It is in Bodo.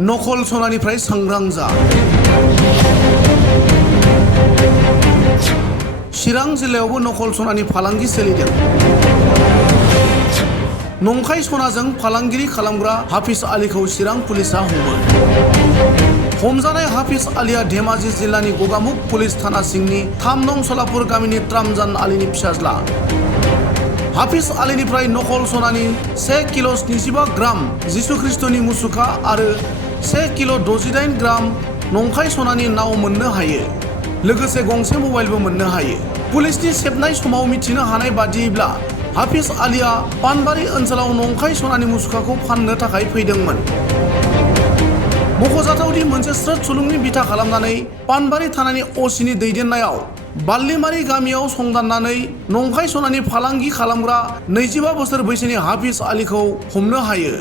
नखल सनानिफ्राय सांग्रां जा। चिरां जिल्लायावबो नखल सनानि फालांगि सोलिदों। नंखाय सनाजों फालांगिरि खालामग्रा हाफिज आलीखौ चिरां पुलिसा हमो। हमजानाय हाफिज आलीआ धेमाजि जिल्लानि गगामुख पुलिस थाना सिंनि 3 नं सलापुर गामिनि त्रामजान आलीनि फिसाज्ला। हाफिज आलीनिफ्राय नखल सनानि 1 किल' 75 ग्राम जिसु ख्रिस्टनि मुसुखा आरो 1 किल' 68 ग्राम नंखाय सनानि नाव मोननो हायो। लोगोसे गंसे मबाइलबो मोननो हायो। पुलिसनि सेबनाय समाव मिथिनो हानाय बादियैब्ला हाफिज आलीआ पानबारि ओनसोलाव नंखाय सनानि मुसुखाखौ फाननो थाखाय फैदोंमोन। मख'जाथावदि मोनसे स्रोद सुलुंनि बिथा खालामनानै पानबारि थानानि असिनि दैदेननायाव बाल्लिमारि गामियाव संदाननानै नंखाय सनानि फालांगि खालामग्रा 25 बोसोर बैसोनि हाफिज आलीखौ हमनो हायो।